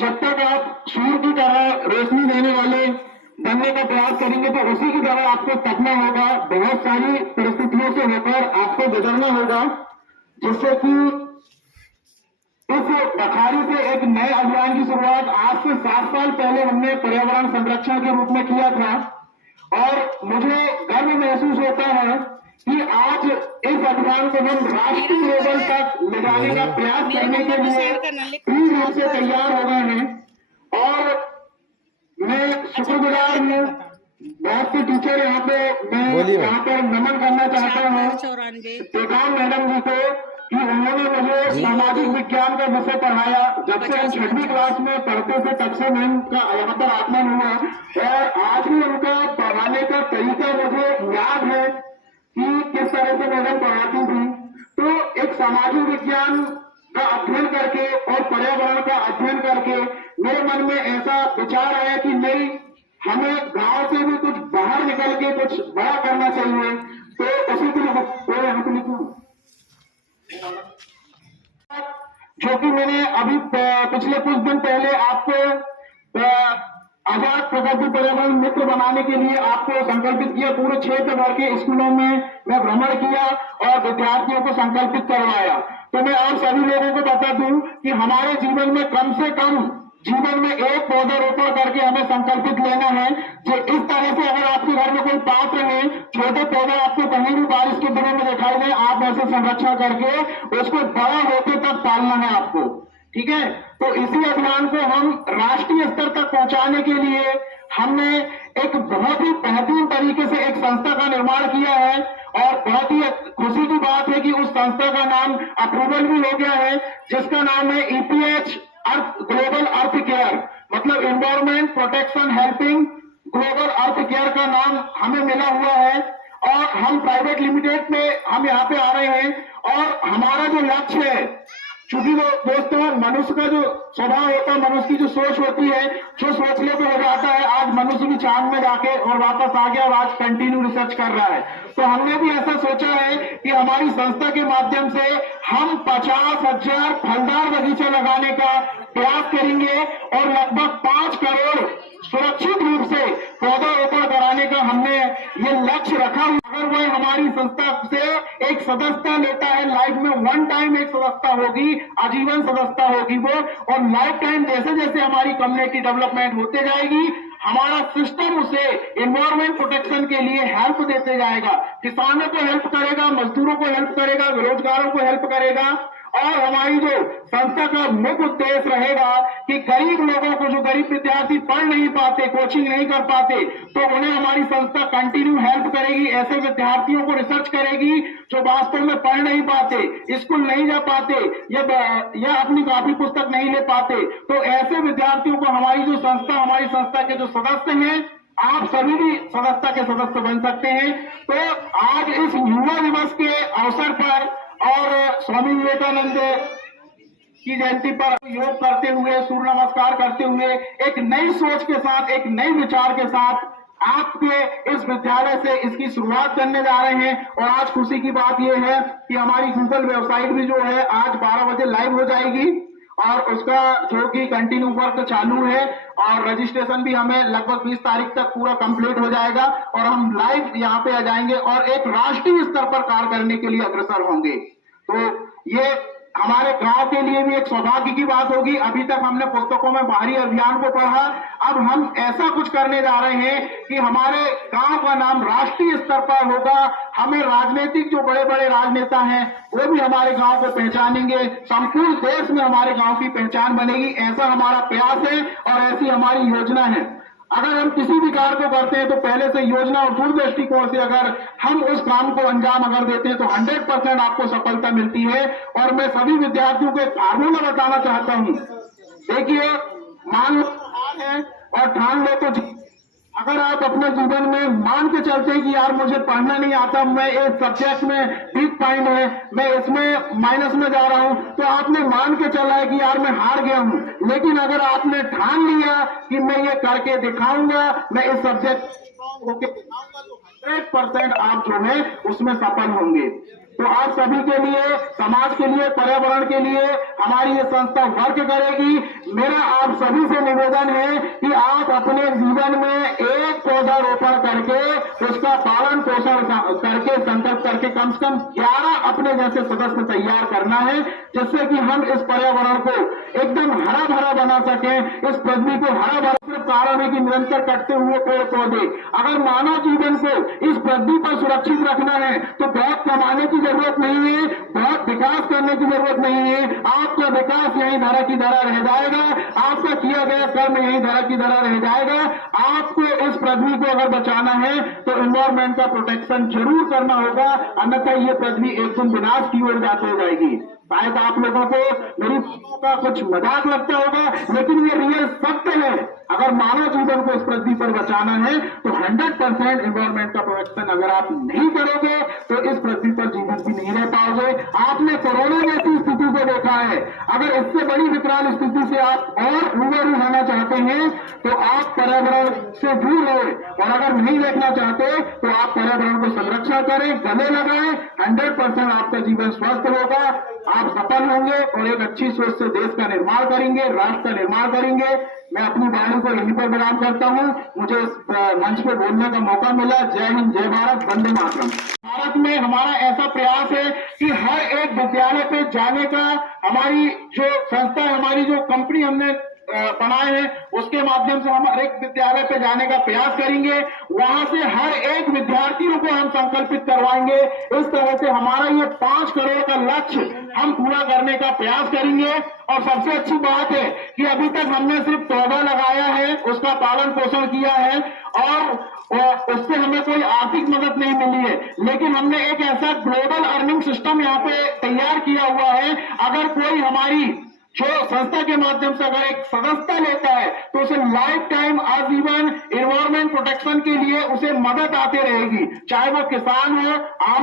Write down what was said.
जब तक आप सूर्य की तरह रोशनी देने वाले बनने का प्रयास करेंगे तो उसी की तरह आपको तपना होगा, बहुत सारी परिस्थितियों से होकर आपको गुजरना होगा, जिससे कि इस बखारी से एक नए अभियान की शुरुआत आज से 7 साल पहले हमने पर्यावरण संरक्षण के रूप में किया था। और मुझे गर्व महसूस होता है कि आज इस अभियान को हम राष्ट्रीय लेवल तक ले जाने का प्रयास करने के लिए पूरी रूप से तैयार हो गए हैं। और मैं शुक्रगुजार हूँ बहुत से टीचर यहाँ पे, मैं यहाँ पर नमन करना चाहता हूँ टेकाम मैडम जी को कि उन्होंने मुझे सामाजिक विज्ञान का विषय पढ़ाया। जब से हम 6वीं क्लास में पढ़ते थे तब से मैं उनका यहाँ पर आगमन हुआ और आज भी उनका पढ़ाने का तरीका मुझे याद है कि किस तरह से मैडम पढ़ाती थी। तो एक सामाजिक विज्ञान का अध्ययन करके और पर्यावरण का अध्ययन करके मेरे मन में ऐसा विचार आया कि नहीं, हमें गांव से भी कुछ बाहर निकल के कुछ बड़ा करना चाहिए। तो उसी के लिए यहाँ पे लिखूं जो कि मैंने अभी पिछले कुछ दिन पहले आपको आजाद प्रकृति पर्यावरण मित्र बनाने के लिए आपको संकल्पित किया। पूरे क्षेत्र भर के स्कूलों में मैं भ्रमण किया और विद्यार्थियों को संकल्पित करवाया। तो मैं आप सभी लोगों को बता दूं कि हमारे जीवन में कम से कम जीवन में एक पौधारोपण करके हमें संकल्पित लेना है। जो इस तरह से अगर आपके घर में कोई पात्र है, छोटे पौधे आपको कहीं भी बारिश के दिनों में दिखाई दे, आप ऐसे संरक्षण करके उसको बड़ा होते तक पालना है आपको, ठीक है। तो इसी अभियान को हम राष्ट्रीय स्तर तक पहुंचाने के लिए हमने एक बहुत ही बेहतरीन तरीके से एक संस्था का निर्माण किया है और बहुत ही खुशी की बात है कि उस संस्था का नाम अप्रूवल भी हो गया है, जिसका नाम है EPH ग्लोबल अर्थ केयर, मतलब एनवायरमेंट प्रोटेक्शन हेल्पिंग ग्लोबल अर्थ केयर का नाम हमें मिला हुआ है। और हम प्राइवेट लिमिटेड में हम यहाँ पे आ रहे हैं और हमारा जो लक्ष्य है, चूंकि वो दोस्तों मनुष्य का जो स्वभाव होता है, मनुष्य की जो सोच होती है, जो सोच ले तो हो जाता है। आज मनुष्य भी चांद में जाके और वापस आ गया और आज कंटिन्यू रिसर्च कर रहा है। तो हमने भी ऐसा सोचा है कि हमारी संस्था के माध्यम से हम 50,000 फलदार बगीचे लगाने का प्रयास करेंगे और लगभग 5 करोड़ सुरक्षित रूप से पौधारोपण कराने का हमने ये लक्ष्य रखा। अगर वह हमारी संस्था से एक सदस्यता लेता है, लाइफ में 1 टाइम एक सदस्यता होगी, आजीवन सदस्यता होगी वो, और लाइफ टाइम जैसे जैसे हमारी कम्युनिटी डेवलपमेंट होते जाएगी, हमारा सिस्टम उसे एनवायरमेंट प्रोटेक्शन के लिए हेल्प देते जाएगा। किसानों को हेल्प करेगा, मजदूरों को हेल्प करेगा, बेरोजगारों को हेल्प करेगा। और हमारी जो संस्था का मुख्य उद्देश्य रहेगा कि गरीब लोगों को, जो गरीब विद्यार्थी पढ़ नहीं पाते, कोचिंग नहीं कर पाते, तो उन्हें हमारी संस्था कंटिन्यू हेल्प करेगी। ऐसे विद्यार्थियों को रिसर्च करेगी जो वास्तव में पढ़ नहीं पाते, स्कूल नहीं जा पाते या अपनी कॉपी पुस्तक नहीं ले पाते, तो ऐसे विद्यार्थियों को हमारी जो संस्था, हमारी संस्था के जो सदस्य हैं, आप सभी भी संस्था के सदस्य बन सकते हैं। तो आज इस युवा दिवस के अवसर पर और स्वामी विवेकानंद की जयंती पर योग करते हुए, सूर्य नमस्कार करते हुए, एक नई सोच के साथ, एक नए विचार के साथ आपके इस विद्यालय से इसकी शुरुआत करने जा रहे हैं। और आज खुशी की बात यह है कि हमारी गूगल वेबसाइट भी जो है आज 12 बजे लाइव हो जाएगी और उसका जो कि कंटिन्यू वर्क चालू है और रजिस्ट्रेशन भी हमें लगभग 20 तारीख तक पूरा कंप्लीट हो जाएगा और हम लाइव यहाँ पे आ जाएंगे और एक राष्ट्रीय स्तर पर कार्य करने के लिए अग्रसर होंगे। तो ये हमारे गांव के लिए भी एक सौभाग्य की बात होगी। अभी तक हमने पुस्तकों में बाहरी अभियान को पढ़ा, अब हम ऐसा कुछ करने जा रहे हैं कि हमारे गांव का नाम राष्ट्रीय स्तर पर होगा। हमें राजनीतिक जो बड़े बड़े राजनेता हैं वो भी हमारे गांव को पहचानेंगे, संपूर्ण देश में हमारे गांव की पहचान बनेगी। ऐसा हमारा प्रयास है और ऐसी हमारी योजना है। अगर हम किसी भी कार्य को करते हैं तो पहले से योजना और दूर दृष्टिकोण से अगर हम उस काम को अंजाम अगर देते हैं तो 100% आपको सफलता मिलती है। और मैं सभी विद्यार्थियों को एक फार्मूला बताना चाहता हूं। देखिए, मान लो हार है और ठान लो तो अगर आप अपने जीवन में मान के चलते हैं कि यार मुझे पढ़ना नहीं आता, मैं इस सब्जेक्ट में वीक पॉइंट है, मैं इसमें माइनस में जा रहा हूं, तो आपने मान के चला है कि यार मैं हार गया हूं। लेकिन अगर आपने ठान लिया कि मैं ये करके दिखाऊंगा, मैं इस सब्जेक्ट होके दिखाऊंगा, तो 100% आप जो है उसमें सफल होंगे। तो आप सभी के लिए, समाज के लिए, पर्यावरण के लिए हमारी ये संस्था वर्क करेगी। मेरा आप सभी से निवेदन है कि आप अपने जीवन में एक पौधारोपण करके उसका पालन पोषण करके संकल्प करके कम से कम 11 अपने जैसे सदस्य तैयार करना है, जिससे कि हम इस पर्यावरण को एकदम हरा भरा बना सके। इस पृथ्वी को हरा भरा सिर्फ कारण है कि निरंतर कटते हुए पेड़ पौधे। अगर मानव जीवन को इस पृथ्वी पर सुरक्षित रखना है तो बहुत कमाने की जरूरत नहीं है, बहुत विकास करने की जरूरत नहीं है। आपका विकास यही धरा की धरा रह जाएगा, आपका किया गया कर्म यही धरा की धरा रह जाएगा। आपको इस पृथ्वी को अगर बचाना है तो एनवायरमेंट का प्रोटेक्शन जरूर करना होगा, अन्यथा ये पृथ्वी एक दिन विनाश की ओर जाती जाएगी। शायद आप लोगों को मेरी बातों का कुछ मजाक लगता होगा, लेकिन ये रियल सत्य है। अगर मानव जीवन को इस पृथ्वी पर बचाना है तो 100% एनवायरमेंट का प्रोटेक्शन अगर आप नहीं करोगे तो इस पृथ्वी पर जीवन भी नहीं रह पाओगे। आपने कोरोना जैसी स्थिति को देखा है, अगर इससे बड़ी विकराल स्थिति से आप और रूबरू होना चाहते हैं तो आप पर्यावरण से दूर रहे, और अगर नहीं देखना चाहते तो आप पर्यावरण को संरक्षण करें, गले लगाएं। 100% आपका जीवन स्वस्थ होगा, आप सफल होंगे और एक अच्छी सोच से देश का निर्माण करेंगे, राष्ट्र का निर्माण करेंगे। मैं अपनी वाणी को यहीं पर विराम करता हूं। मुझे इस मंच पर बोलने का मौका मिला। जय हिंद, जय भारत, वंदे मातरम। भारत में हमारा ऐसा प्रयास है कि हर एक विद्यालय पे जाने का, हमारी जो संस्था है, हमारी जो कंपनी हमने बनाए हैं, उसके माध्यम से हम हर एक विद्यालय पे जाने का प्रयास करेंगे। वहां से हर एक विद्यार्थियों को हम संकल्पित करवाएंगे। इस तरह से हमारा ये 5 करोड़ का लक्ष्य हम पूरा करने का प्रयास करेंगे। और सबसे अच्छी बात है कि अभी तक हमने सिर्फ पौधा लगाया है, उसका पालन पोषण किया है और उससे हमें कोई आर्थिक मदद नहीं मिली है, लेकिन हमने एक ऐसा ग्लोबल अर्निंग सिस्टम यहाँ पे तैयार किया हुआ है। अगर कोई हमारी जो संस्था के माध्यम से अगर एक सदस्यता लेता है तो उसे लाइफ टाइम आजीवन एनवायरमेंट प्रोटेक्शन के लिए उसे मदद आती रहेगी, चाहे वो किसान हो, आम